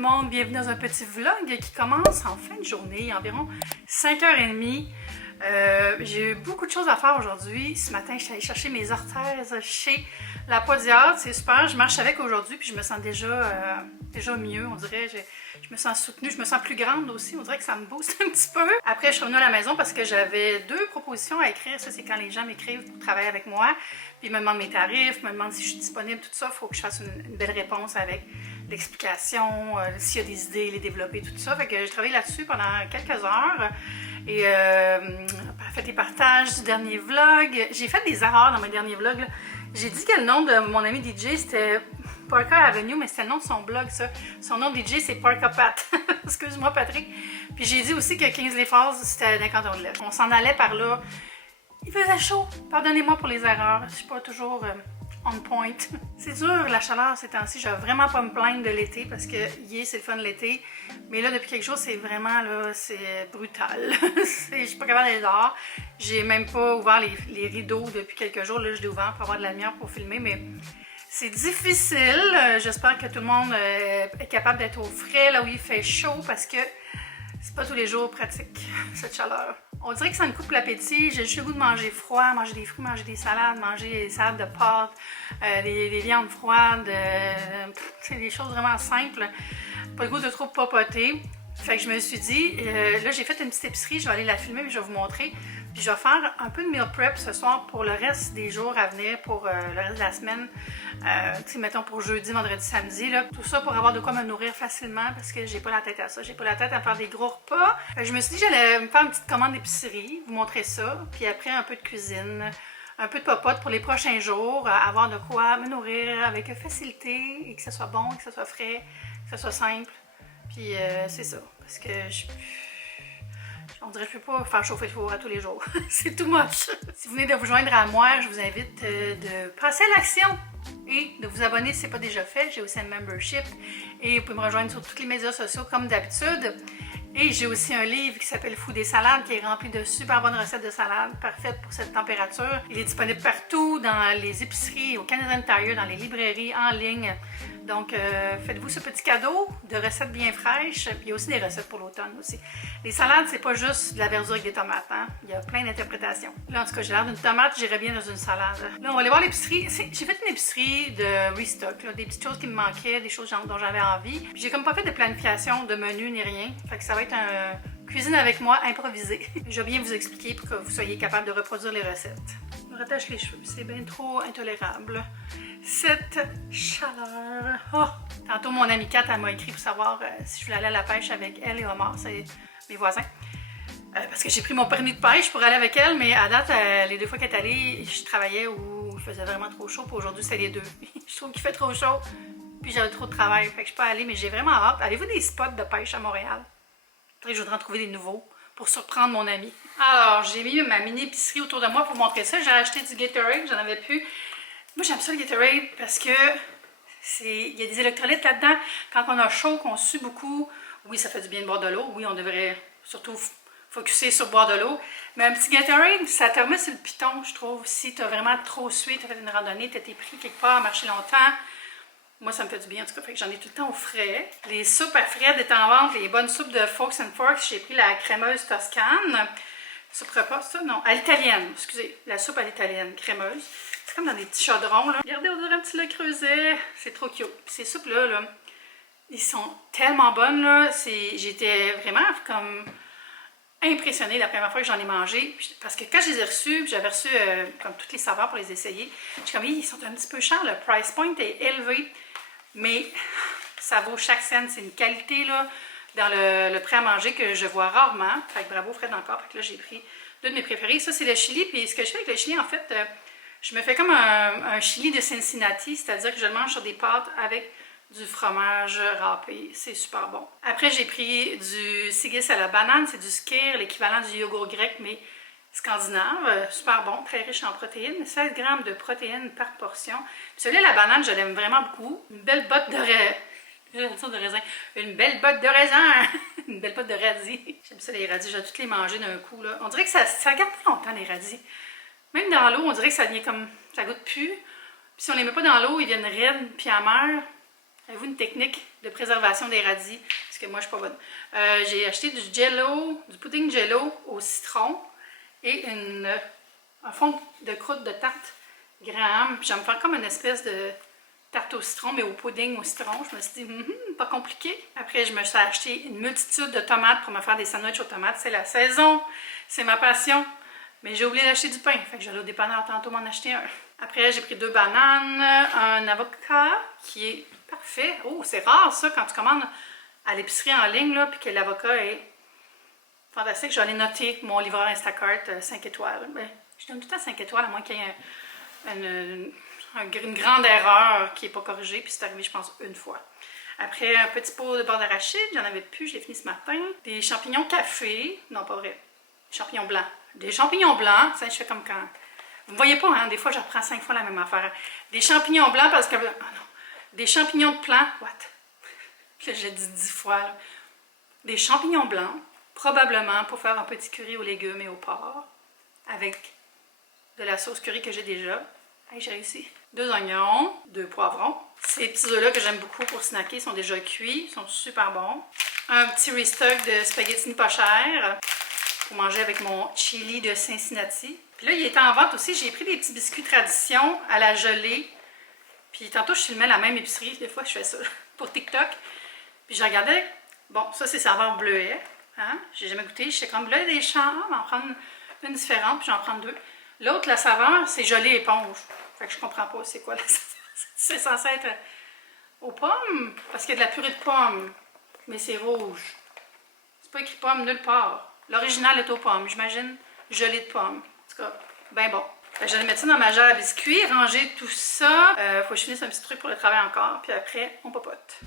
le monde, bienvenue dans un petit vlog qui commence en fin de journée, environ 5h30. J'ai eu beaucoup de choses à faire aujourd'hui. Ce matin, je suis allée chercher mes orthèses chez la podiatre, c'est super, je marche avec aujourd'hui puis je me sens déjà mieux, on dirait. Je me sens soutenue, je me sens plus grande aussi, on dirait que ça me booste un petit peu. Après, je suis revenue à la maison parce que j'avais 2 propositions à écrire. Ça, c'est quand les gens m'écrivent pour travailler avec moi, puis ils me demandent mes tarifs, me demandent si je suis disponible, tout ça. Il faut que je fasse une belle réponse avec l'explication, s'il y a des idées, les développer, tout ça. Fait que j'ai travaillé là-dessus pendant quelques heures. Et fait des partages du dernier vlog. J'ai fait des erreurs dans mes derniers vlogs. J'ai dit que le nom de mon ami DJ c'était Parker Avenue, mais c'était le nom de son blog, ça. Son nom de DJ c'est Parker Pat. Excuse-moi, Patrick. Puis j'ai dit aussi que Kingsley Falls c'était d'un canton de l'Est. On s'en allait par là. Il faisait chaud. Pardonnez-moi pour les erreurs. Je suis pas toujours on point. C'est dur la chaleur ces temps-ci. Je vais vraiment pas me plaindre de l'été parce que c'est le fun de l'été. Mais là, depuis quelque chose, c'est vraiment là, c'est brutal. Je suis pas capable d'aller dehors. J'ai même pas ouvert les rideaux depuis quelques jours. Là, je l'ai ouvert pour avoir de la lumière pour filmer, mais c'est difficile. J'espère que tout le monde est capable d'être au frais là où il fait chaud parce que c'est pas tous les jours pratique, cette chaleur. On dirait que ça me coupe l'appétit. J'ai juste le goût de manger froid, manger des fruits, manger des salades, manger des salades de pâtes, des viandes froides, des choses vraiment simples. Pas le goût de trop papoter. Fait que je me suis dit, là j'ai fait une petite épicerie, je vais aller la filmer mais je vais vous montrer. Puis je vais faire un peu de meal prep ce soir pour le reste des jours à venir, pour le reste de la semaine. Mettons pour jeudi, vendredi, samedi. Là. Tout ça pour avoir de quoi me nourrir facilement parce que j'ai pas la tête à ça. J'ai pas la tête à faire des gros repas. Je me suis dit que j'allais me faire une petite commande d'épicerie, vous montrer ça. Puis après un peu de cuisine, un peu de popote pour les prochains jours. Avoir de quoi me nourrir avec facilité et que ce soit bon, que ce soit frais, que ce soit simple. Puis c'est ça. Parce que on dirait que je ne peux pas faire chauffer le four à tous les jours. C'est too much. Si vous venez de vous joindre à moi, je vous invite de passer à l'action et de vous abonner si ce n'est pas déjà fait. J'ai aussi un membership et vous pouvez me rejoindre sur tous les médias sociaux comme d'habitude. Et j'ai aussi un livre qui s'appelle Fou des salades qui est rempli de super bonnes recettes de salades parfaites pour cette température. Il est disponible partout dans les épiceries, au Canadian Tire, dans les librairies, en ligne. Donc, faites-vous ce petit cadeau de recettes bien fraîches. Puis il y a aussi des recettes pour l'automne aussi. Les salades, c'est pas juste de la verdure avec des tomates. Hein? Il y a plein d'interprétations. Là, en tout cas, j'ai l'air d'une tomate, j'irais bien dans une salade. Là, on va aller voir l'épicerie. J'ai fait une épicerie de restock, là, des petites choses qui me manquaient, des choses dont j'avais envie. Puis j'ai comme pas fait de planification de menu ni rien. Fait que ça va être un cuisine avec moi improvisée. Je vais bien vous expliquer pour que vous soyez capable de reproduire les recettes. Je me rattache les cheveux, c'est bien trop intolérable. Cette chaleur. Oh! Tantôt, mon amie Kat m'a écrit pour savoir si je voulais aller à la pêche avec elle et Omar, c'est mes voisins. Parce que j'ai pris mon permis de pêche pour aller avec elle, mais à date, les 2 fois qu'elle est allée, je travaillais où il faisait vraiment trop chaud. Puis aujourd'hui, c'est les 2. Je trouve qu'il fait trop chaud, puis j'avais trop de travail. Fait que je peux aller, mais j'ai vraiment hâte. Avez-vous des spots de pêche à Montréal? Je voudrais en trouver des nouveaux pour surprendre mon ami. Alors, j'ai mis ma mini épicerie autour de moi pour vous montrer ça. J'ai acheté du Gatorade, j'en avais plus. Moi, j'aime ça le Gatorade parce que il y a des électrolytes là-dedans. Quand on a chaud, qu'on sue beaucoup, oui, ça fait du bien de boire de l'eau. Oui, on devrait surtout focusser sur boire de l'eau. Mais un petit Gatorade, ça te remet sur le piton, je trouve. Si tu as vraiment trop sué, tu as fait une randonnée, tu as été pris quelque part, marché longtemps. Moi, ça me fait du bien, en tout cas, fait que j'en ai tout le temps au frais. Les soupes à Fred étant en vente, les bonnes soupes de Forks and Forks, j'ai pris la crémeuse toscane. Soupe repas, ça? Non, à l'italienne, excusez. La soupe à l'italienne, crémeuse. C'est comme dans des petits chaudrons, là. Regardez, on dirait un petit Le Creuset. C'est trop cute. Puis ces soupes-là, là, ils sont tellement bonnes, là. J'étais vraiment comme impressionnée la première fois que j'en ai mangé. Parce que quand je les ai reçus, j'avais reçu comme toutes les saveurs pour les essayer. Je suis comme, ils sont un petit peu chers. Le price point est élevé. Mais ça vaut chaque scène. C'est une qualité, là, dans le prêt à manger que je vois rarement. Fait que bravo Fred encore. Fait que là, j'ai pris 2 de mes préférés. Ça, c'est le chili. Puis ce que je fais avec le chili, en fait, je me fais comme un chili de Cincinnati. C'est-à-dire que je le mange sur des pâtes avec du fromage râpé. C'est super bon. Après, j'ai pris du sigis à la banane. C'est du skyr, l'équivalent du yogourt grec, mais scandinave. Super bon, très riche en protéines. 16 grammes de protéines par portion. Puis celui-là, la banane, je l'aime vraiment beaucoup. Une belle botte de raisin. Une belle botte de raisin. Une belle botte de radis. J'aime ça les radis. J'ai toutes les manger d'un coup. Là. On dirait que ça garde pas longtemps les radis. Même dans l'eau, on dirait que ça devient comme... Ça goûte plus. Puis si on les met pas dans l'eau, ils viennent raides puis amers. Avez-vous une technique de préservation des radis? Parce que moi, je suis pas bonne. J'ai acheté du jello, du pudding jello au citron et un fond de croûte de tarte Graham. Puis je vais me faire comme une espèce de tarte au citron, mais au pudding au citron. Je me suis dit, pas compliqué. Après, je me suis acheté une multitude de tomates pour me faire des sandwichs aux tomates. C'est la saison, c'est ma passion. Mais j'ai oublié d'acheter du pain. Fait que j'allais au dépanneur tantôt m'en acheter un. Après, j'ai pris 2 bananes, un avocat qui est parfait. Oh, c'est rare ça quand tu commandes à l'épicerie en ligne, là, puis que l'avocat est fantastique. Je vais aller noter mon livreur Instacart 5 étoiles. Ben, je donne tout le temps 5 étoiles, à moins qu'il y ait une grande erreur qui n'est pas corrigée. Puis c'est arrivé, je pense, une fois. Après, un petit pot de beurre d'arachide. J'en avais plus, je l'ai fini ce matin. Des champignons café. Non, pas vrai. Des champignons blancs. Des champignons blancs. Ça, je fais comme quand... Vous ne voyez pas, hein? Des fois, je reprends 5 fois la même affaire. Des champignons blancs parce que... Oh non. Des champignons de plant. What? Là, j'ai dit 10 fois. Là. Des champignons blancs, probablement pour faire un petit curry aux légumes et au porc, avec de la sauce curry que j'ai déjà. Hey, j'ai réussi. 2 oignons, 2 poivrons. Ces petits œufs-là que j'aime beaucoup pour snacker sont déjà cuits, sont super bons. Un petit restock de spaghetti pas cher pour manger avec mon chili de Cincinnati. Puis là, il est en vente aussi. J'ai pris des petits biscuits tradition à la gelée. Puis tantôt, je filmais la même épicerie. Des fois, je fais ça pour TikTok. Puis je regardais. Bon, ça, c'est saveur bleuet. Hein? J'ai jamais goûté. Je sais comme bleuet des champs. Je vais en prendre une différente, puis j'en prends 2. L'autre, la saveur, c'est gelée éponge. Fait que je comprends pas c'est quoi la saveur. C'est censé être aux pommes, parce qu'il y a de la purée de pommes. Mais c'est rouge. C'est pas écrit pomme nulle part. L'original est aux pommes, j'imagine. Gelée de pommes. En tout cas, ben bon. Je vais mettre ça dans ma jarre à biscuits, ranger tout ça. Faut que je finisse un petit truc pour le travail encore, puis après, on papote.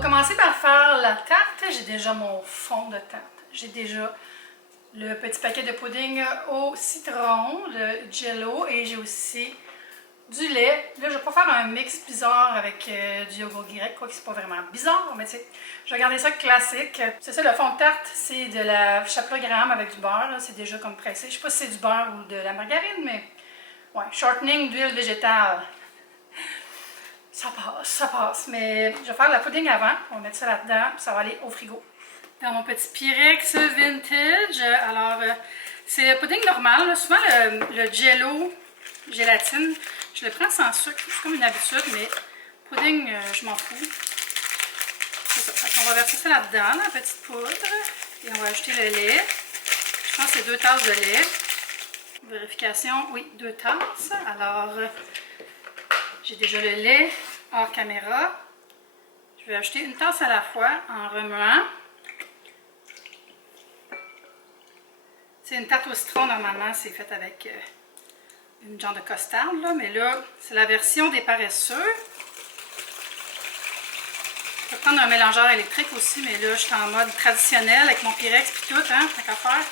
Commencer par faire la tarte. J'ai déjà mon fond de tarte. J'ai déjà le petit paquet de pudding au citron, le jello, et j'ai aussi du lait. Là, je vais pas faire un mix bizarre avec du yogourt grec, quoi que c'est pas vraiment bizarre, mais tu sais, je vais garder ça classique. C'est ça, le fond de tarte, c'est de la chapelure Graham avec du beurre. C'est déjà comme pressé. Je sais pas si c'est du beurre ou de la margarine, mais ouais, shortening d'huile végétale. Ça passe, ça passe. Mais je vais faire la pudding avant. On va mettre ça là-dedans, puis ça va aller au frigo. Dans mon petit Pyrex vintage. Alors, c'est le pudding normal. Là. Souvent, le jello, gélatine, je le prends sans sucre. C'est comme une habitude, mais pudding, je m'en fous. C'est ça. On va verser ça là-dedans, la petite poudre. Et on va ajouter le lait. Je pense que c'est 2 tasses de lait. Vérification, oui, 2 tasses. Alors, j'ai déjà le lait hors caméra. Je vais ajouter une tasse à la fois en remuant. C'est une tarte au citron, normalement, c'est fait avec une genre de costard, là, mais là, c'est la version des paresseux. Je peux prendre un mélangeur électrique aussi, mais là, je suis en mode traditionnel avec mon Pyrex et tout, hein, tant qu'à faire.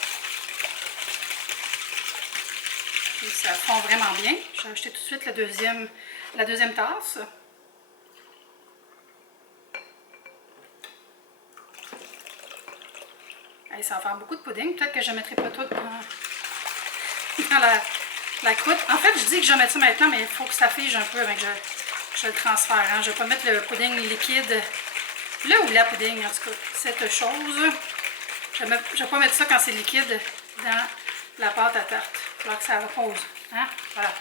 Et ça fond vraiment bien. Je vais ajouter tout de suite la deuxième tasse. Allez, ça va faire beaucoup de pudding. Peut-être que je ne mettrai pas tout dans la croûte. En fait, je dis que je vais mettre ça maintenant, mais il faut que ça fige un peu avant que je le transfère. Hein. Je ne vais pas mettre le pudding liquide, là ou la pudding, en tout cas, cette chose. Je ne vais pas mettre ça quand c'est liquide dans la pâte à tarte. Il va falloir que ça repose. Hein? Voilà.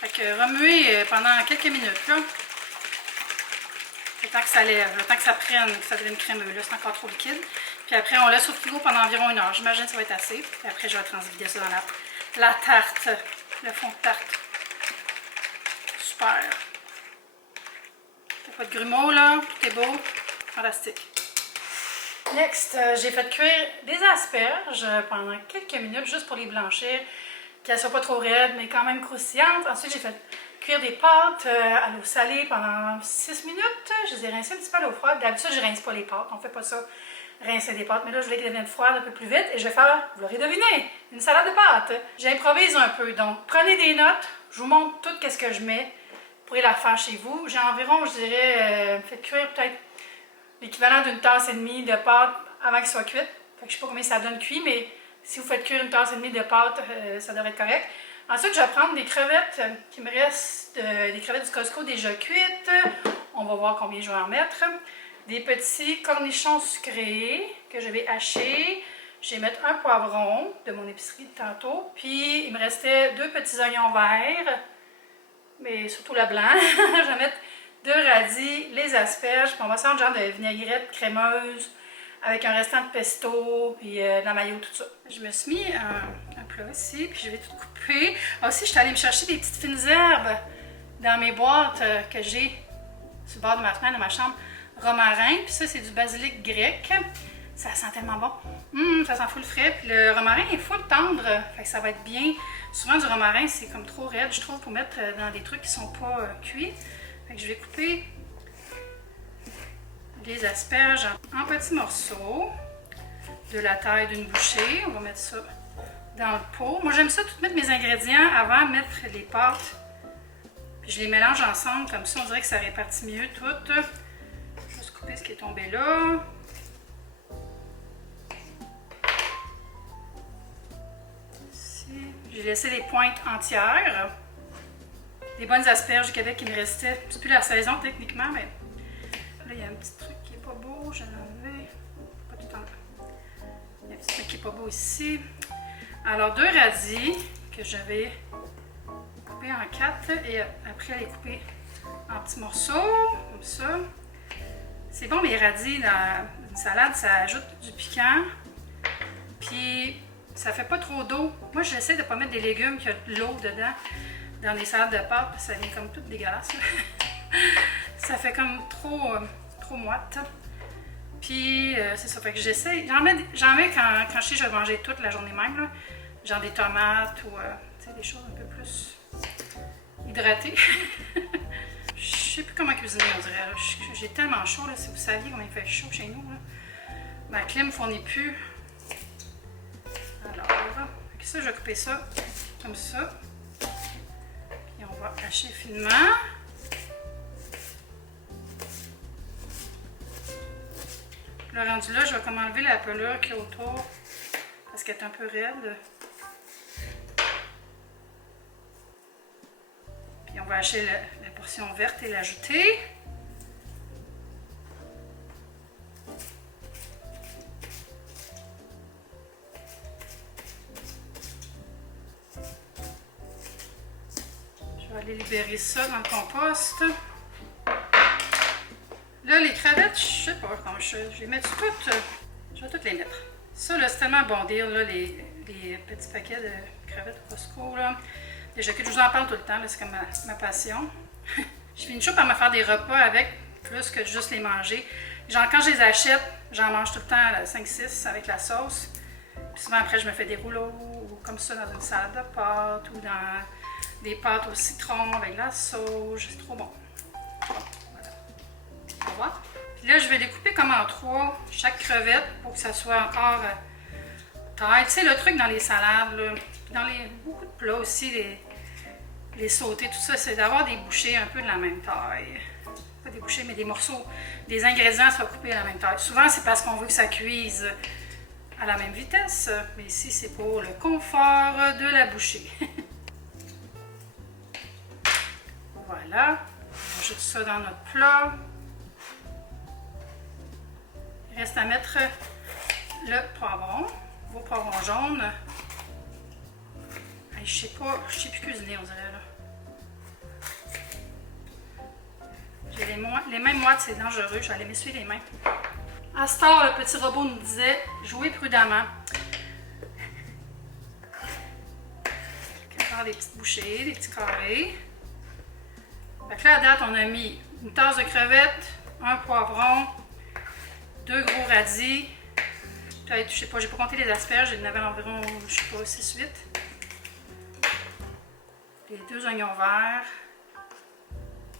Fait que remuer pendant quelques minutes, là. Le temps que ça lève, le temps que ça prenne, que ça devienne crémeux. Là, c'est encore trop liquide. Puis après, on laisse au frigo pendant environ 1 heure. J'imagine que ça va être assez. Puis après, je vais transvider ça dans la tarte, le fond de tarte. Super. T'as pas de grumeaux, là. Tout est beau. Fantastique. Next, j'ai fait cuire des asperges pendant quelques minutes, juste pour les blanchir. Qu'elles ne soient pas trop raides, mais quand même croustillantes. Ensuite, j'ai fait cuire des pâtes à l'eau salée pendant 6 minutes. Je les ai rincées un petit peu à l'eau froide. D'habitude, je ne rince pas les pâtes. On ne fait pas ça, rincer des pâtes. Mais là, je voulais qu'elles deviennent froides un peu plus vite. Et je vais faire, vous l'aurez deviné, une salade de pâtes. J'improvise un peu. Donc, prenez des notes. Je vous montre tout ce que je mets. Vous pourrez la faire chez vous. J'ai environ, je dirais, fait cuire peut-être l'équivalent d'une tasse et demie de pâte avant qu'elle soit cuite. Fait que je ne sais pas combien ça donne cuit, mais si vous faites cuire une tasse et demie de pâte, ça devrait être correct. Ensuite, je vais prendre des crevettes qui me restent, des crevettes du Costco déjà cuites. On va voir combien je vais en mettre. Des petits cornichons sucrés que je vais hacher. Je vais mettre un poivron de mon épicerie de tantôt. Puis, il me restait 2 petits oignons verts, mais surtout le blanc. Je vais mettre 2 radis, les asperges. Puis on va faire un genre de vinaigrette crémeuse avec un restant de pesto, puis de la mayo, tout ça. Je me suis mis un plat ici, puis je vais tout couper. Aussi, je suis allée me chercher des petites fines herbes dans mes boîtes que j'ai sur le bord de ma fenêtre, dans ma chambre. Romarin, puis ça, c'est du basilic grec. Ça sent tellement bon. Ça sent full frais. Puis le romarin est full tendre, fait que ça va être bien. Souvent, du romarin, c'est comme trop raide, je trouve, pour mettre dans des trucs qui sont pas cuits. Fait que je vais couper les asperges en petits morceaux de la taille d'une bouchée. On va mettre ça dans le pot. Moi, j'aime ça tout mettre mes ingrédients avant de mettre les pâtes. Puis je les mélange ensemble, comme ça, on dirait que ça répartit mieux tout. Je vais juste couper ce qui est tombé là. Ici, j'ai laissé les pointes entières. Des bonnes asperges du Québec qui me restaient. C'est plus la saison techniquement, mais là, il y a un petit truc qui est pas beau. Je vais l'enlever. Pas tout en... Il y a un petit truc qui est pas beau ici. Alors, 2 radis que je vais couper en 4 et après les couper en petits morceaux, comme ça. C'est bon, les radis dans une salade, ça ajoute du piquant. Puis, ça fait pas trop d'eau. Moi, j'essaie de ne pas mettre des légumes qui ont de l'eau dedans dans les salades de pâtes, ça vient comme tout dégueulasse. Ça fait comme trop moite. Puis, c'est ça, fait que j'essaie. J'en mets quand je sais que je vais manger toute la journée même, là. Genre des tomates ou des choses un peu plus hydratées. Je sais plus comment cuisiner, on dirait. J'ai tellement chaud, là, si vous saviez comment il fait chaud chez nous. Là. Ma clim ne fournit plus. Alors, ça, je vais couper ça comme ça. Puis on va hacher finement. Le rendu là, je vais comme enlever la pelure qui est autour parce qu'elle est un peu raide. Puis on va hacher la portion verte et l'ajouter. Je vais aller libérer ça dans le compost. Là, les crevettes, je sais pas comment je les mets toutes. Je vais toutes les mettre. Ça, là, c'est tellement bon deal, là, les des petits paquets de crevettes au Costco. Là. Déjà que je vous en parle tout le temps, c'est comme ma passion. Je finis toujours par me faire des repas avec, plus que juste les manger. Genre quand je les achète, j'en mange tout le temps 5-6 avec la sauce. Puis souvent après, je me fais des rouleaux ou comme ça dans une salade de pâtes ou dans des pâtes au citron avec la sauge. C'est trop bon. Bon, voilà. On va voir. Puis là, je vais découper comme en 3 chaque crevette pour que ça soit encore taille. Tu sais, le truc dans les salades, là, dans beaucoup de plats aussi, les sautés, tout ça, c'est d'avoir des bouchées un peu de la même taille. Pas des bouchées, mais des morceaux, des ingrédients soient coupés à la même taille. Souvent, c'est parce qu'on veut que ça cuise à la même vitesse, mais ici, c'est pour le confort de la bouchée. Voilà, on ajoute ça dans notre plat. Il reste à mettre le poivron, vos poivrons jaunes. Hey, je sais plus cuisiner, on dirait là. J'ai les mains moites, c'est dangereux, je vais aller m'essuyer les mains. À ce temps, le petit robot nous disait jouez prudemment. On va faire des petites bouchées, des petits carrés. Fait que là, à date, on a mis une tasse de crevettes, un poivron, 2 gros radis. Peut-être, je sais pas, j'ai pas compté les asperges, il y en avait environ, je sais pas, 6-8. Les 2 oignons verts.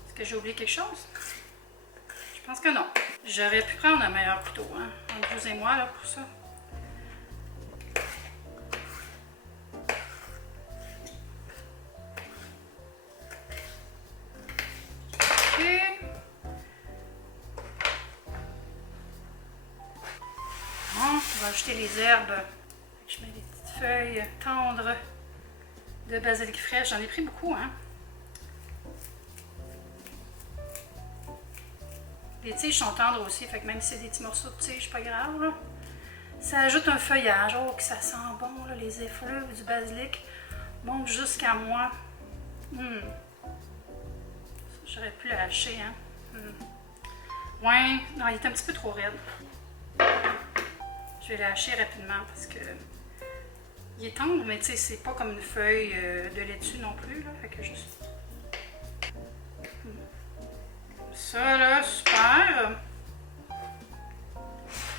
Est-ce que j'ai oublié quelque chose? Je pense que non. J'aurais pu prendre un meilleur couteau, hein, entre vous et moi, là, pour ça. OK. Bon, on va ajouter les herbes. Je mets des petites feuilles tendres de basilic fraîche. J'en ai pris beaucoup, hein. Les tiges sont tendres aussi, fait que même si c'est des petits morceaux de tige, pas grave, là. Ça ajoute un feuillage. Oh, que ça sent bon, là, les effluves du basilic montent jusqu'à moi. J'aurais pu le hacher, hein. Ouais, non, il est un petit peu trop raide. Je vais le hacher rapidement parce que il est tendre, mais tu sais, c'est pas comme une feuille de laitue non plus, là. Fait que juste... Ça, là, super.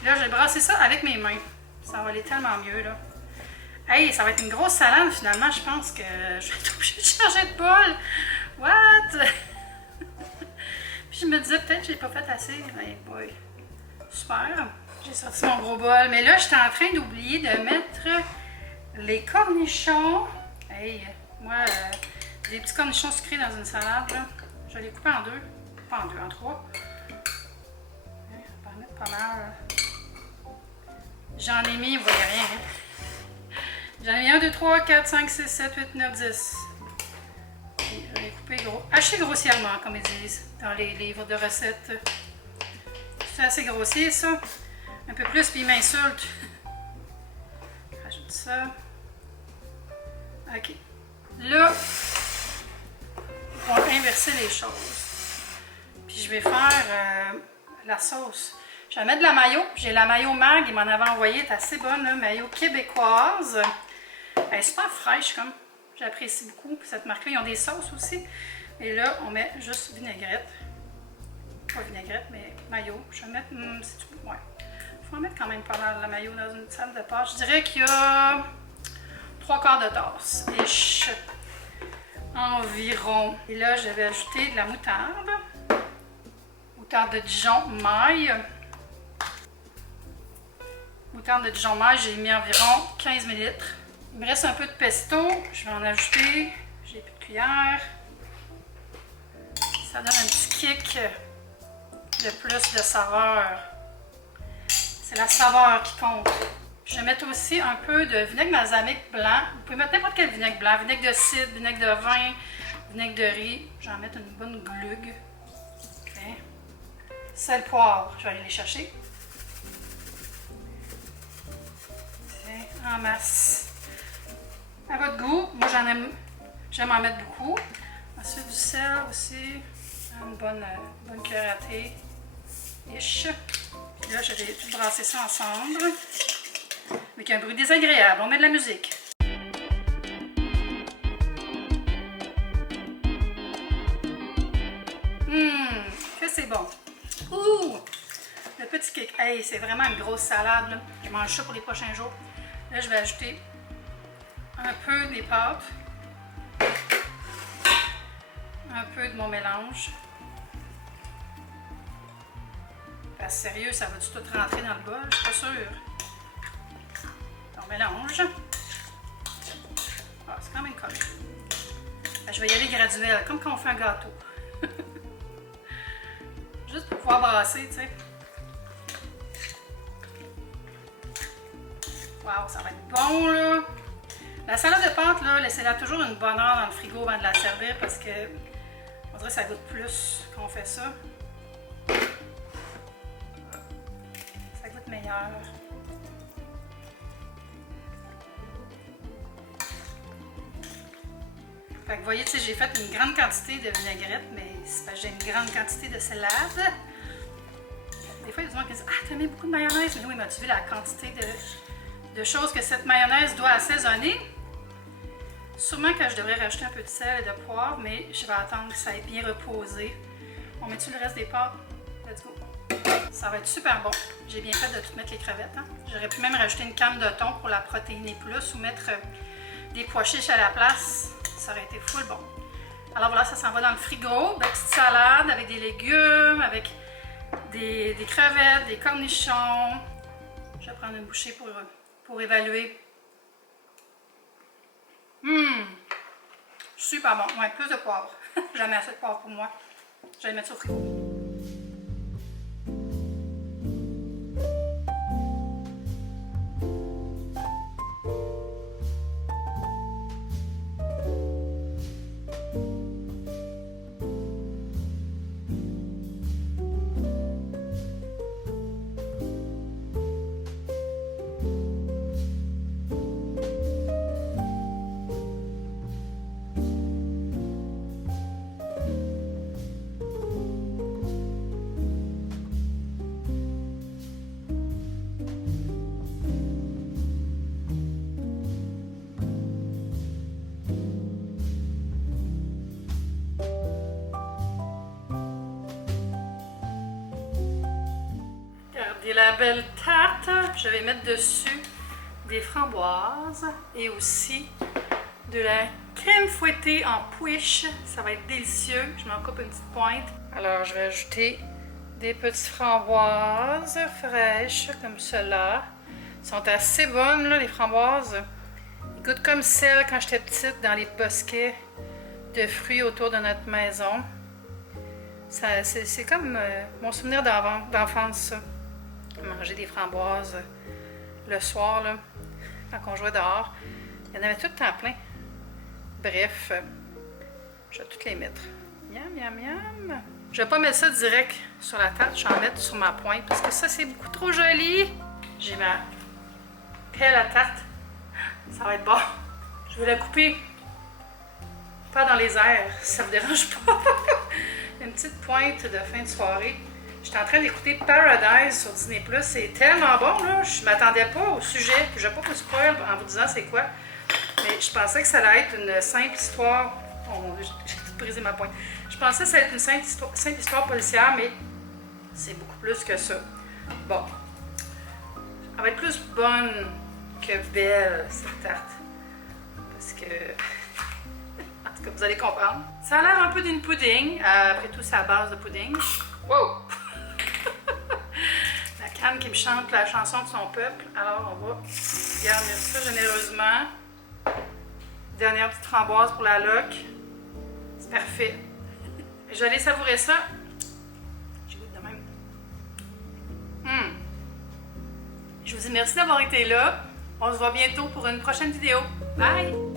Là, j'ai brassé ça avec mes mains. Ça va aller tellement mieux, là. Hey, ça va être une grosse salade, finalement. Je pense que je vais être obligée de changer de bol. What? Puis je me disais, peut-être que je l'ai pas fait assez. Mais boy, super. J'ai sorti mon gros bol. Mais là, j'étais en train d'oublier de mettre les cornichons. Hey, moi, des petits cornichons sucrés dans une salade, là. Je vais les couper en 2. Pas en 2, en 3. On va en mettre pas mal. J'en ai mis, vous voyez rien. Hein? J'en ai mis 1, 2, 3, 4, 5, 6, 7, 8, 9, 10. Puis, je vais les couper gros. Hacher grossièrement, comme ils disent dans les livres de recettes. C'est assez grossier, ça. Un peu plus, puis ils m'insultent. Rajoute ça. OK. Là, on va inverser les choses. Puis je vais faire la sauce. Je vais mettre de la mayo. J'ai la mayo Mag, il m'en avait envoyé, elle est assez bonne, là, mayo québécoise. Elle est super fraîche, comme. J'apprécie beaucoup. Puis cette marque-là, ils ont des sauces aussi. Et là, on met juste vinaigrette. Pas vinaigrette, mais mayo. Je vais mettre, ouais. Il faut en mettre quand même pas mal de la mayo dans une salade de pâtes. Je dirais qu'il y a 3/4 de tasse. Ish. Environ. Et là, je vais ajouter de la moutarde. Moutarde de Dijon maille. Moutarde de Dijon maille, j'ai mis environ 15 ml. Il me reste un peu de pesto. Je vais en ajouter. J'ai plus de cuillère. Ça donne un petit kick de plus de saveur. C'est la saveur qui compte. Je vais mettre aussi un peu de vinaigre balsamique blanc. Vous pouvez mettre n'importe quel vinaigre blanc. Vinaigre de cidre, vinaigre de vin, vinaigre de riz. Je vais en mettre une bonne glugue. Okay. Sel, poivre, je vais aller les chercher. En masse. À votre goût, moi j'aime en mettre beaucoup. Ensuite du sel aussi, une bonne cuillère à thé. Ish. Puis là, je vais tout brasser ça ensemble. avec un bruit désagréable. On met de la musique. Que c'est bon. Ouh! Le petit cake. Hey, c'est vraiment une grosse salade, là. Je mange ça pour les prochains jours. Là, je vais ajouter un peu des pâtes. Un peu de mon mélange. Parce que sérieux, ça va-tu tout rentrer dans le bol? Je suis pas sûre. On mélange. Ah, c'est quand même collé. Ben, je vais y aller graduel, comme quand on fait un gâteau. Juste pour pouvoir brasser, tu sais. Wow, ça va être bon, là. La salade de pâtes, là, laissez-la toujours une bonne heure dans le frigo avant de la servir parce que on dirait que ça goûte plus quand on fait ça. Ça goûte meilleur. Fait que vous voyez, tu sais, j'ai fait une grande quantité de vinaigrette, mais c'est parce que j'ai une grande quantité de salade. Des fois, il y a des gens qui disent « Ah, t'as mis beaucoup de mayonnaise! » Mais oui, mais tu vu la quantité de choses que cette mayonnaise doit assaisonner? Sûrement que je devrais rajouter un peu de sel et de poivre, mais je vais attendre que ça ait bien reposé. On met-tu le reste des pâtes? Let's go! Ça va être super bon. J'ai bien fait de tout mettre les crevettes. Hein? J'aurais pu même rajouter une canne de thon pour la protéiner plus ou mettre des pois chiches à la place. Ça aurait été full bon. Alors voilà, ça s'en va dans le frigo. Petite salade avec des légumes, avec des crevettes, des cornichons. Je vais prendre une bouchée pour évaluer. Super bon. Ouais, plus de poivre. Jamais assez de poivre pour moi. Je vais le mettre ça au frigo. Regardez la belle tarte. Je vais mettre dessus des framboises et aussi de la crème fouettée en puiche. Ça va être délicieux. Je m'en coupe une petite pointe. Alors, je vais ajouter des petites framboises fraîches comme cela. Elles sont assez bonnes, là, les framboises. Ils goûtent comme celles quand j'étais petite dans les bosquets de fruits autour de notre maison. C'est comme mon souvenir d'enfance, ça. Manger des framboises le soir, là, quand on jouait dehors. Il y en avait tout le temps plein. Bref, je vais toutes les mettre. Miam, miam, miam. Je vais pas mettre ça direct sur la tarte, je vais en mettre sur ma pointe parce que ça, c'est beaucoup trop joli. J'ai ma pelle à tarte. Ça va être bon. Je vais la couper pas dans les airs, si ça vous dérange pas. Une petite pointe de fin de soirée. J'étais en train d'écouter Paradise sur Disney+. C'est tellement bon, là. Je m'attendais pas au sujet. Je vais pas vous spoil en vous disant c'est quoi. Mais je pensais que ça allait être une simple histoire. Oh mon Dieu, j'ai tout brisé ma pointe. Je pensais que ça allait être une simple histoire policière, mais c'est beaucoup plus que ça. Bon. Elle va être plus bonne que belle, cette tarte. Parce que... en tout cas, vous allez comprendre. Ça a l'air un peu d'une pudding. Après tout, c'est à base de pudding. Wow! La canne qui me chante la chanson de son peuple. Alors, on va garnir ça généreusement. Dernière petite framboise pour la loque. C'est parfait. Je vais aller savourer ça. J'ai goût de même. Je vous dis merci d'avoir été là. On se voit bientôt pour une prochaine vidéo. Bye!